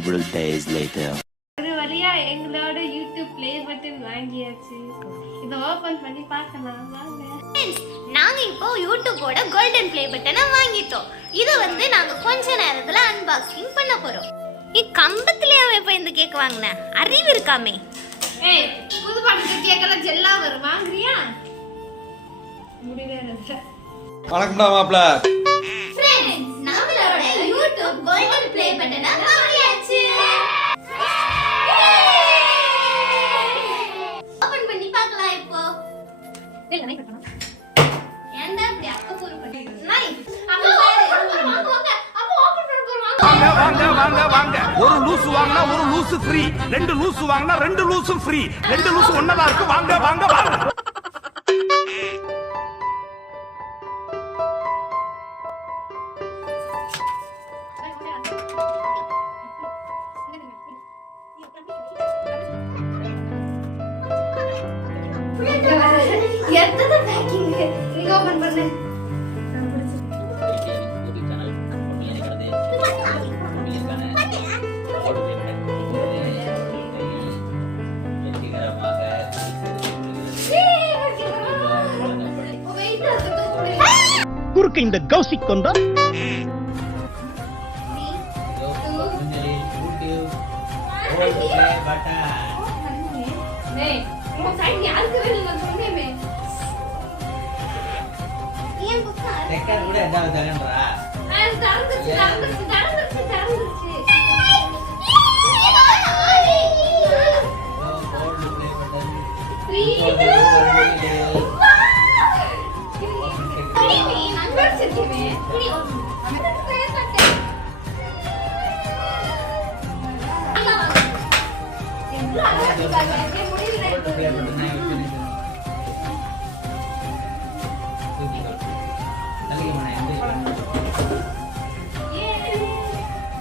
Several days later. ஒரு வழியா எங்களோட யூடியூப் ப்ளே பட்டன் வாங்கியாச்சு. இத ஓபன் பண்ணி பார்க்கலாம் வாங்க. நாங்க இப்போ யூடியூபோட கோல்டன் ப்ளே பட்டனை வாங்கிட்டோம். இத வந்து நாங்க கொஞ்ச நேரத்துல அன்பாக்சிங் பண்ண போறோம். கம்பத்திலே இப்ப இந்த கேக் வாங்குன அறிவு இருக்காமே. ஏய் புது பாட்டு கேக்கெல்லாம் ஜெல்லா வரும் வாங்குறியா? முடியவே இல்ல. வணக்கம்டா மாப்ள. ஃப்ரெண்ட்ஸ் நம்மளோட யூடியூப் கோல்டன் ப்ளே பட்டனை வாங்கியாச்சு. ஓபன் பண்ணி பார்க்கலாம் இப்போ. இல்ல நை கட்டணும். ஏன்டா இப்படி அக்க போற பண்ணி? நை அம்மா வாங்க. அப்ப ஓபன் பண்ண போறோம். வாங்க ஒரு லூஸ் வாங்கினா ஒரு லூஸ் ஃப்ரீ, ரெண்டு லூஸ் வாங்கினா ரெண்டு லூஸ் ஃப்ரீ, ரெண்டு லூஸ் ஒண்ணா இருக்கு. வாங்க எத்தனை பேக்கிங் நீங்க ஓபன் பண்ணு. குறுக்கு இந்த கௌசிக் கொண்டா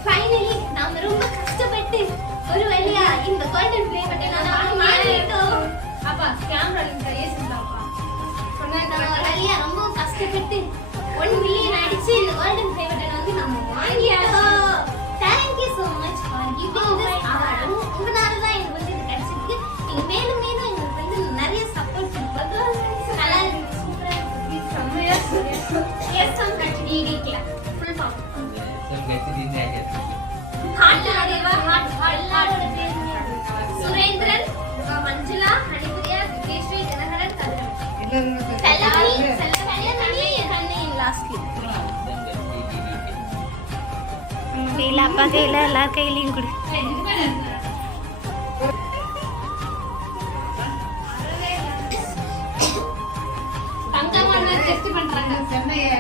ஃபைனலி நாம ரொம்ப கஷ்டப்பட்டு ஒரு வழியா இந்த கோல்டன் ப்ளே பட்டனை வாங்கிட்டோம். அப்பா கேமரா லிங்க் ஏசிட்டாப்பா. நம்ம ஒரு வழியா ரொம்ப கஷ்டப்பட்டு 1 மில்லியன் அடிச்சு இந்த கோல்டன் ப்ளே பட்டனை வந்து நம்ம வாங்கிட்டோம். Thank you so much for giving this award. உங்களால தான் எனக்கு வந்து இது கிடைச்சிருக்கு. நீங்க மேலும் மேலும் எங்களுக்கு வந்து நிறைய சப்போர்ட் கொடுங்க. நல்லா இருக்கு, சூப்பரா இருக்கு, செம்மையா இருக்கு. கேசம் கட்டிடிக்கல ஃபுல் ஃபார்ம் எல்லாரோட பேருமே சுரேந்திரன், மஞ்சுளா, ஹனிபிரியா, திகேஸ்வரி, தினகரன், கதிரவன், செல்லமணி, கண்ணி லாஸ்ட்லி. கையில அப்பா கையில எல்லார் கையிலையும் கொடு. தங்கமான டெஸ்ட் பண்றாங்க செம்மையா.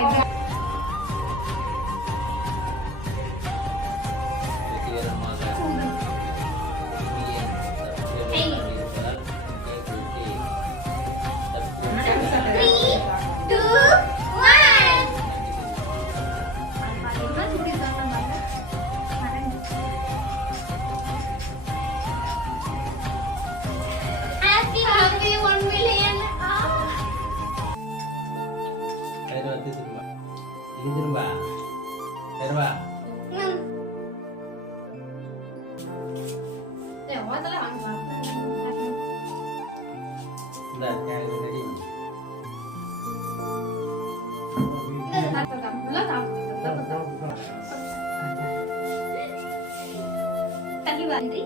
நன்றி.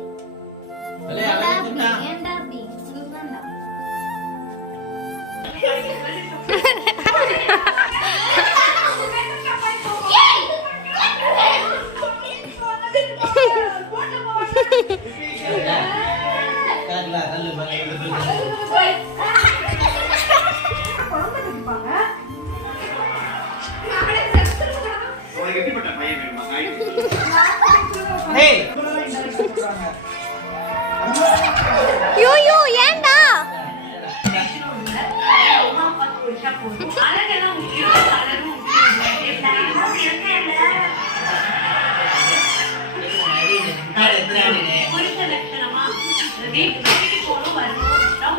யோயோ ஏண்டா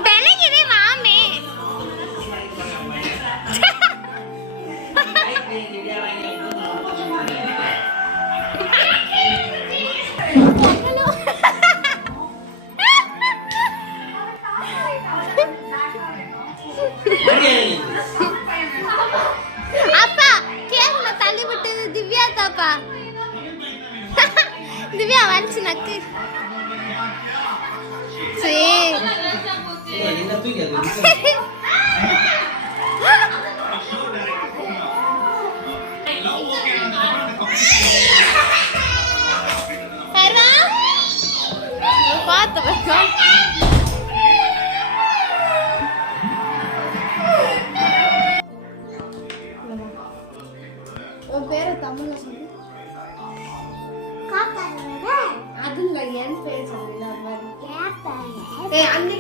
பெனகிரி மாமே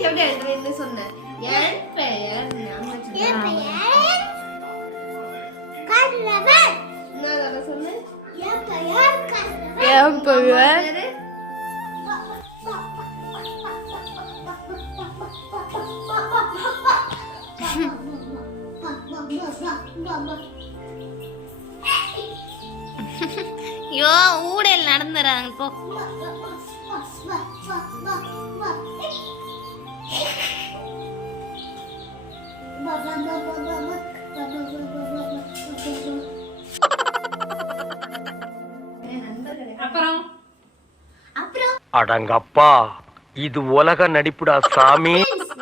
எப்படி எழுதுவேன்னு சொன்னேன். என் பெயர் என் பெயர் கதிரவன். நான் சொன்னேன். என் பெயர் கதிரவன். என் பெயர் யோ ஊடல் நடந்துறாங்க போ. அப்புறம் அடங்கப்பா இது உலக நடிப்புடா சாமி.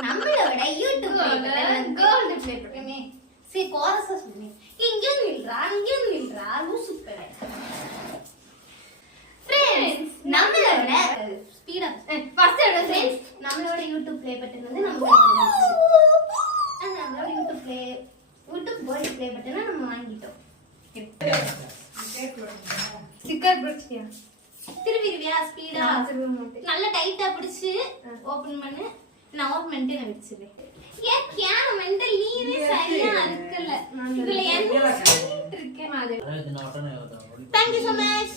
நம்மளோட யூடியூப் கோல்டு ப்ளே பண்ணி சரி கோரஸா சொல்லு. இங்க நில்றா லூசு கடை. ஃப்ரெண்ட்ஸ் நம்மளோட ஸ்பீடா ஃபர்ஸ்ட் ஃப்ரெண்ட்ஸ் நம்மளோட யூடியூப் ப்ளே பட்டன் வந்து நம்மளோட யூடியூப் கோல்டு ப்ளே பட்டனை நம்ம வாங்கிட்டோம். ஸ்டிக்கர் பிடிச்சியா? திருவிரியா ஸ்பீடா நல்ல டைட்டா பிடிச்சு ஓபன் பண்ணு. நான் ஓபன் பண்ணிட்டு நான் வச்சிருவேன். ஏன் கேன மெண்டல் நீவே சரியா இருக்கல. இதுல என்ன பண்ணிட்டு இருக்கேன்? Thank you so much.